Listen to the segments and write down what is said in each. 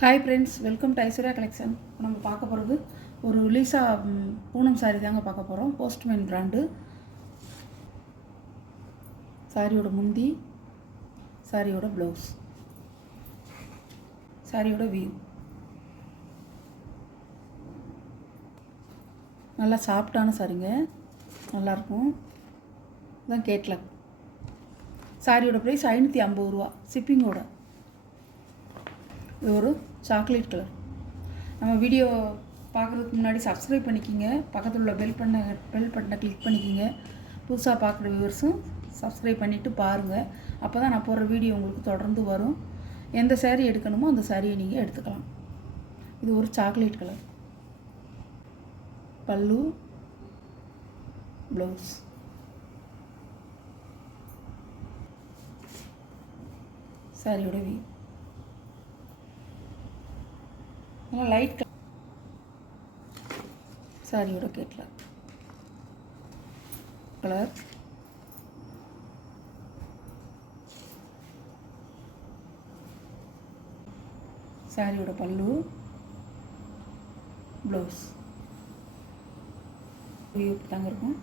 Hi friends, welcome to Aishwarya collection. நம்ம பார்க்க போகிறது ஒரு லீசா பூனம் சாரீ தாங்க பார்க்க போகிறோம். Postman brand. சாரியோட முந்தி, சாரியோட ப்ளவுஸ், சாரியோட வியூ. நல்லா சாஃப்டான சாரிங்க, நல்லாயிருக்கும். இதுதான் கேட்லாக். சாரியோட ப்ரைஸ் 550 ரூபா ஷிப்பிங்கோட. இது ஒரு சாக்லேட் கலர். நம்ம வீடியோ பார்க்குறதுக்கு முன்னாடி சப்ஸ்கிரைப் பண்ணிக்கிங்க. பக்கத்தில் உள்ள பெல் பட்டனை கிளிக் பண்ணிக்கிங்க. புதுசாக பார்க்குற வியூவர்ஸும் சப்ஸ்கிரைப் பண்ணிவிட்டு பாருங்கள். அப்போ தான் நான் போடுற வீடியோ உங்களுக்கு தொடர்ந்து வரும். எந்த சாரீ எடுக்கணுமோ அந்த சாரியை நீங்கள் எடுத்துக்கலாம். இது ஒரு சாக்லேட் கலர். பல்லு, ப்ளவுஸ், சாரியோட வியூ. நல்லா லைட் கலர். சாரியோட கேட்லாக் கலர். சாரியோட பல்லு, ப்ளவுஸ். வியூ இப்படி தாங்க இருக்கும்.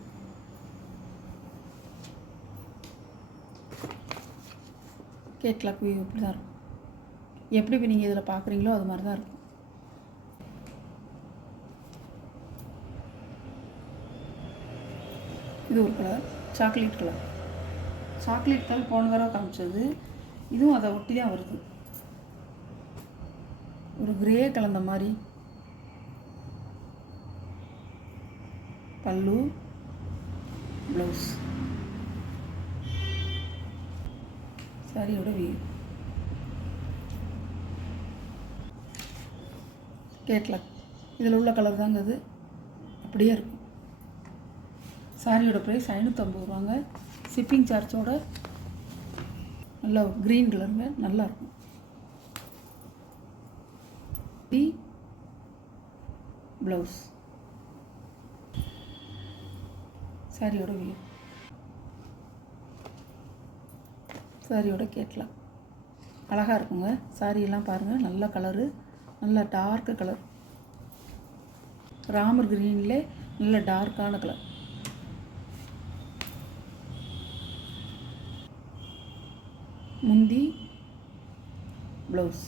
கேட்லாக் வியூ இப்படி தான் இருக்கும். எப்படி நீங்கள் இதில் பார்க்குறீங்களோ அது மாதிரி தான் இருக்கும். இது ஒரு colour, chocolate colour. Chocolate colour போன தடவை காமிச்சது. இதுவும் அதை ஒட்டி தான் வருது. ஒரு கிரே கலந்த மாதிரி. பல்லு, ப்ளவுஸ், சாரியோட வியூ. கேட்லாக் இதில் உள்ள கலர் தாங்க இது, அப்படியே இருக்கும். சாரியோட ப்ரைஸ் 550 ரூபாங்க ஷிப்பிங் சார்ஜோட. நல்லா க்ரீன் கலருங்க, நல்லாயிருக்கும். ப்ளவுஸ், சாரியோட வியூ. சாரியோட கேட்லாக் அழகாக இருக்குங்க. சாரியெல்லாம் பாருங்கள், நல்ல கலரு, நல்ல டார்க்கு கலர். ராமர் க்ரீன்லே நல்ல டார்க்கான கலர். முந்தி, ப்ளவுஸ்.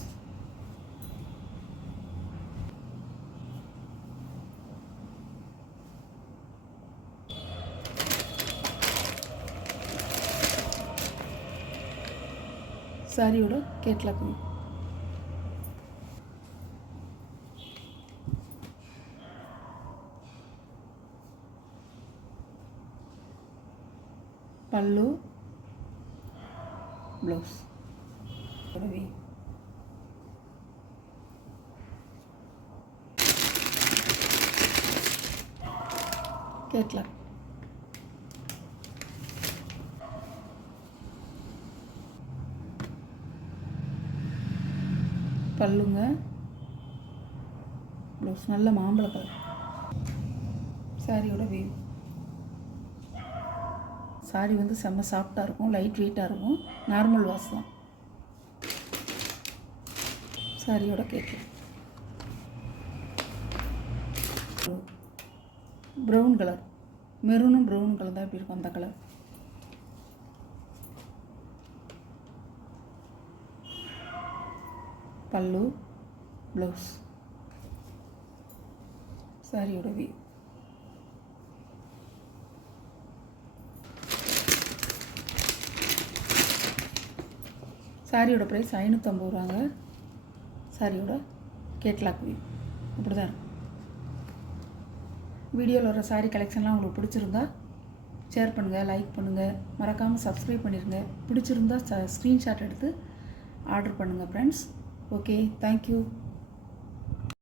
சாரியோட கேட்லாக். பல்லு, ப்ளவுஸ், கேட்லாக். பல்லுங்க, ப்ளவுஸ், நல்ல மாம்பழ கலர். சாரியோட வியூ. சாரி வந்து செம்ம சாஃப்டாக இருக்கும், லைட் வெயிட்டாக இருக்கும், நார்மல் வாஷ் தான். சாரியோட கேட்லாக். ப்ரௌன் கலர், மெரூனும் ப்ரௌன் கலர் தான் இப்படி இருக்கும் அந்த கலர். பல்லு, ப்ளவுஸ், சாரியோட வியூ. சாரியோட ப்ரைஸ் 550 ரூபாங்க. சாரியோட கேட்லாக் வியூ இப்படி தான் இருக்கும். வீடியோவில் வர சாரீ கலெக்ஷன்லாம் உங்களுக்கு பிடிச்சிருந்தா ஷேர் பண்ணுங்கள், லைக் பண்ணுங்கள், மறக்காமல் சப்ஸ்கிரைப் பண்ணிடுங்க. பிடிச்சிருந்தா ஸ்க்ரீன்ஷாட் எடுத்து ஆர்டர் பண்ணுங்கள் ஃப்ரெண்ட்ஸ். Okay, thank you.